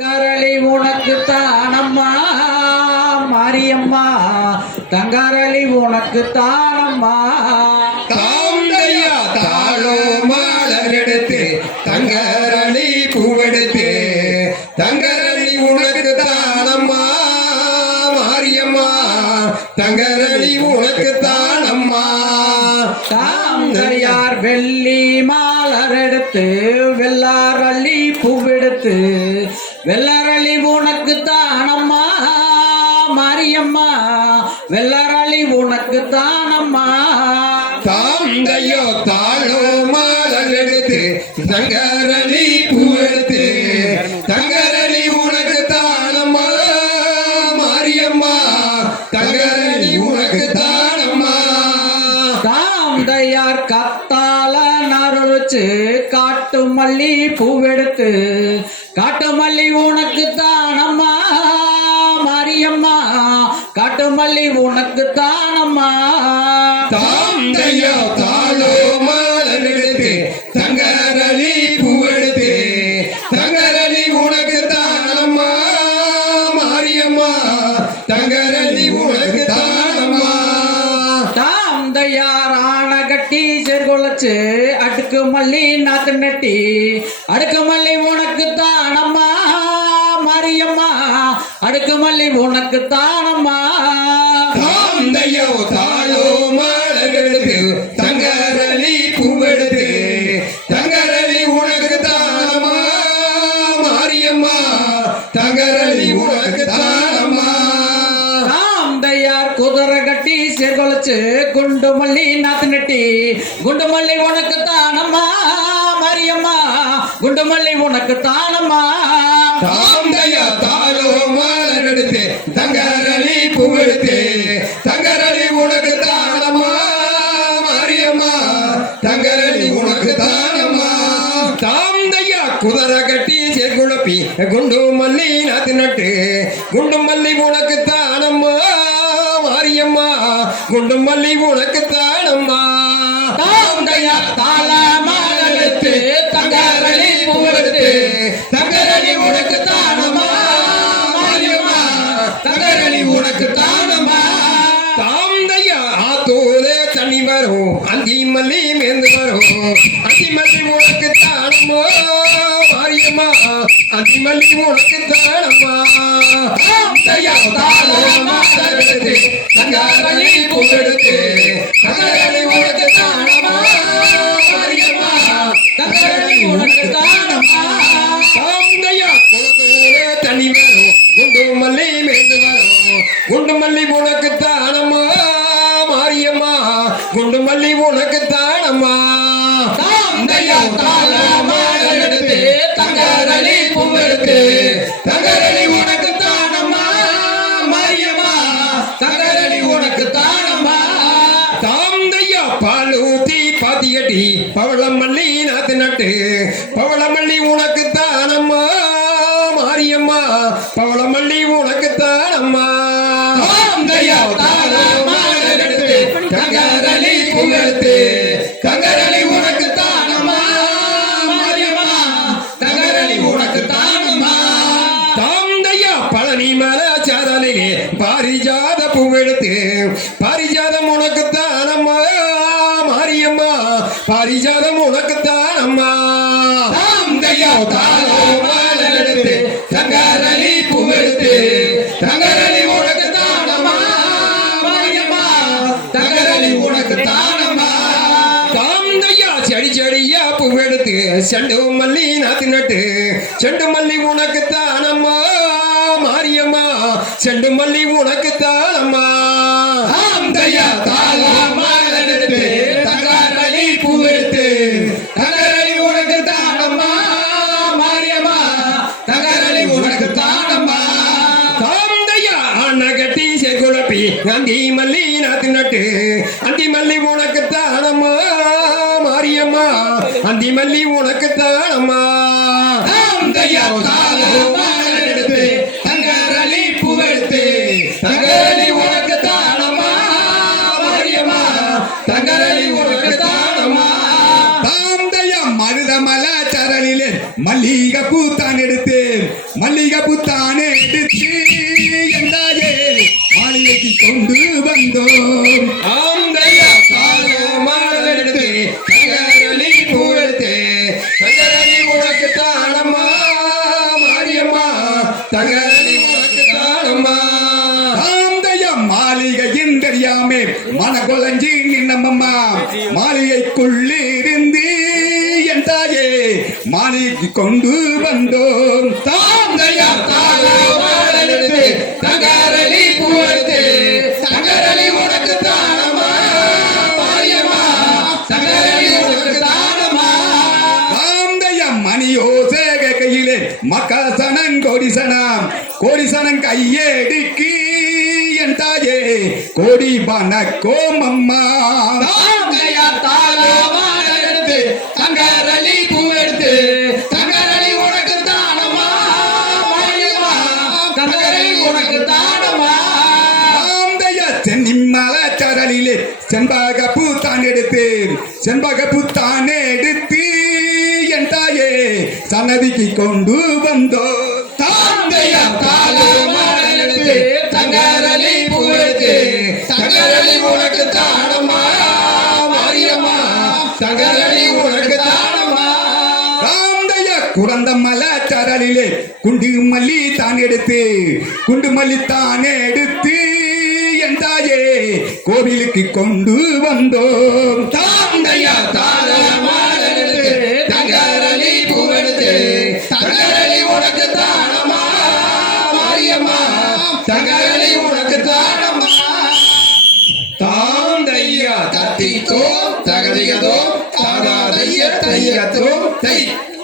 தங்கரளி உனக்கு தானம்மா மாரியம்மா, தங்கரளி உனக்கு தானம்மா. தாந்தையா தாளோ மாடல் எடுத்து தங்கரளி பூவெடுத்து தங்கரளி உனக்கு தானம்மா மாரியம்மா, தங்கரளி உனக்கு தானம்மா. தாந்தையார் வெள்ளி மாலர் எடுத்து வெள்ளாரளி பூவெடுத்து வெள்ளரளி உனக்கு தானம்மா மாரியம்மா, வெள்ளரளி உனக்கு தானம்மா. தாந்தையோ தாளோ மாடல் எடுத்து தங்கரளி பூவெடுத்து தங்கரளி உனக்கு தானம்மா மாரியம்மா, தங்கரளி உனக்கு தானம்மா. தாந்தையார் கத்தால நறுச்சு காட்டு மல்லி பூவெடுத்து காட்டு மல்லி உனக்கு தானம்மா மாரியம்மா, காட்டு மல்லி உனக்கு தானம்மா. தாந்தையோ தாளோ மாடல் எடுத்து தங்கரளி பூவெடுத்து தங்கரளி உனக்கு தானம்மா மாரியம்மா, தங்கரளி உனக்கு தானம்மா. தாந்தையார் ஆன கட்டி சேர்கொலைச்சு அடுக்கு மல்லி நாத்து நட்டி அடுக்கு மல்லி உனக்கு தானம்மா மாரியம்மா, அடுக்கு மல்லி உனக்கு தானம்மா. தாந்தையோ தாளோ மாடல் எடுத்து தங்கரளி பூவெடுத்து தங்கரளி உனக்கு தானம்மா மாரியம்மா, தங்கரளி உனக்கு தானம்மா. தாந்தையார் குதிரை கட்டி சேர்கொலைச்சு குண்டு மல்லி நாத்து நட்டி குண்டு மல்லி உனக்கு தானம்மா மாரியம்மா, குண்டு மல்லி உனக்கு தானம்மா. தாந்தையா தாளோ மாடல் எடுத்து தங்கரளி பூவெடுத்து தங்கரளி உனக்கு தானம்மா மாரியம்மா, தங்கரளி உனக்கு தானம்மா. தாந்தையா குதிரை கட்டி சேர்குழப்பி குண்டு மல்லி நாத்து நட்டு குண்டு மல்லி உனக்கு தானம்மா மாரியம்மா, குண்டு மல்லி உனக்கு தானம்மா. தாந்தையா தாள மாலெடுத்து தங்கரளி பூவெடுத்து தங்கரளி உனக்கு தானம்மா மாரியம்மா, தங்கரளி உனக்கு தானம்மா. தாந்தையா ஆத்தோரே தண்ணி வரும் அந்தி மல்லி மேந்து வரும் அந்தி மல்லி உனக்கு தானம்மா மாரியம்மா, அந்தி மல்லி உனக்கு தானம்மா. தாந்தையா தாளோ மாடல் எடுத்து தங்கரளி பூவெடுத்து தங்கரளி உனக்கு தானம்மா மாரியம்மா, தங்கரளி உனக்கு தானம்மா. தாந்தையா குளத்தோரே தண்ணி வரும் குண்டு மல்லி மேந்து வரும் குண்டு மல்லி உனக்கு தானம்மா மாரியம்மா, குண்டு மல்லி உனக்கு தானம்மா. தாந்தையா தாள மாடல் எடுத்து தங்கரளி பூவெடுத்து தங்கரளி உனக்கு தானம்மா மாரியம்மா, தங்கரளி உனக்கு தானம்மா. தாந்தையா பாலூத்தி பாத்தியட்டி பவளம் மல்லி நாத்து நட்டு பவளம் மல்லி உனக்கு தானம்மா மாரியம்மா, பவளம் மல்லி உனக்கு தானம்மா. தாந்தையா தாள மாடல் எடுத்து தங்கரளி பூவெடுத்து தங்கரளி உனக்கு தானம்மா மாரியம்மா, தங்கரளி உனக்கு தானம்மா. தாந்தையா பழனி மல சாதனையே பாரிஜாத பூவெடுத்து பாரிஜாதம் உனக்கு தானம்மா மாரியம்மா, பாரிஜாதம் உனக்கு தானம்மா. தாந்தையா தாளோ மாடல் எடுத்து தங்கரளி பூவெடுத்து தங்கரளி உனக்கு தானம்மா மாரியம்மா, தங்கரளி உனக்கு தானம்மா. தாந்தையா செடி செடியா பூவெடுத்து செண்டு மல்லி நாத்து நட்டு செண்டு மல்லி உனக்கு தானம்மா மாரியம்மா, செண்டு மல்லி உனக்கு தானம்மா. தாந்தையா தாளோ மாடல் எடுத்து தங்கரளி பூவெடுத்து தங்கரளி உனக்கு தானம்மா மாரியம்மா, தங்கரளி உனக்கு தானம்மா. தாந்தையா அன்னகட்டி சேர்குழப்பி அந்தி மல்லி நாத்து நட்டு அந்தி மல்லி உனக்கு தானம்மா மாரியம்மா, அந்தி மல்லி உனக்கு தானம்மா. தாந்தையா தாளோ மாடல் எடுத்து தங்கரளி பூவெடுத்து தங்கரளி உனக்கு தானம்மா மாரியம்மா, தங்கரளி உனக்கு தானம்மா. தாந்தையா மருதமல சரணிலே மல்லிகை பூத்தான் எடுத்தேன் மல்லி மல்லிகை புத்தானே எடுத்து என்றாயே மாளிகைக்கு கொண்டு வந்தோம். ஆந்தையா தாலோ மாடலெடுத்து தங்கரளி பூவெடுத்து தங்கரளி உனக்கு தானம்மா மாரியம்மா தங்கரளி உனக்கு தானம்மா. ஆந்தைய மாளிகையின் தெரியாமே மனகொலஞ்சி நின்னம்மா மாளிகைக்குள்ளிருந்து என் தாயே மாளிகைக்கு கொண்டு வந்தோம். தாந்தையா தாலோ மாடலெடுத்து தங்கரளி பூவெடுத்து தங்கரளி உனக்கு தானம்மா மாரியம்மா தங்கரளி உனக்கு தானம்மா. ஆந்தைய மணியோசே கையிலே மக்காசனன் கோடிசனம் கோடிசனன் கையேடிக்கு என் தாயே கோடி பணக்கோம் அம்மா. தாந்தையா தாலோ மாடலெடுத்து தங்கரளி பூவெடுத்து தங்கரளி உனக்கு தானம்மா மாரியம்மா தங்கரளி உனக்கு தானம்மா. ஆந்தைய சென்னிமல சரலிலே செண்பக பூத்தான் எடுத்து செண்பக பூத்தான் எடுத்து என் தாயே சன்னதிக்கு கொண்டு வந்தோம். தாந்தையா தாலோ மாடலெடுத்து தங்கரளி பூவெடுத்து தங்கரளி உனக்கு தானம்மா மாரியம்மா தங்கரளி உனக்கு தானம்மா. ஆந்தைய குறந்த மல சரலிலே குண்டு மல்லி தான் எடுத்து குண்டு மல்லி தான் எடுத்து என் தாயே கோவிலுக்கு கொண்டு வந்தோம். தாந்தையா தாலோ மாடலெடுத்து தங்கரளி பூவெடுத்து தங்கரளி உனக்கு தானம்மா மாரியம்மா தங்கரளி உனக்கு தானம்மா. தாந்தையா தத்தித்தோ தகதிகதோ தாதாதைய தையகத்தோ தை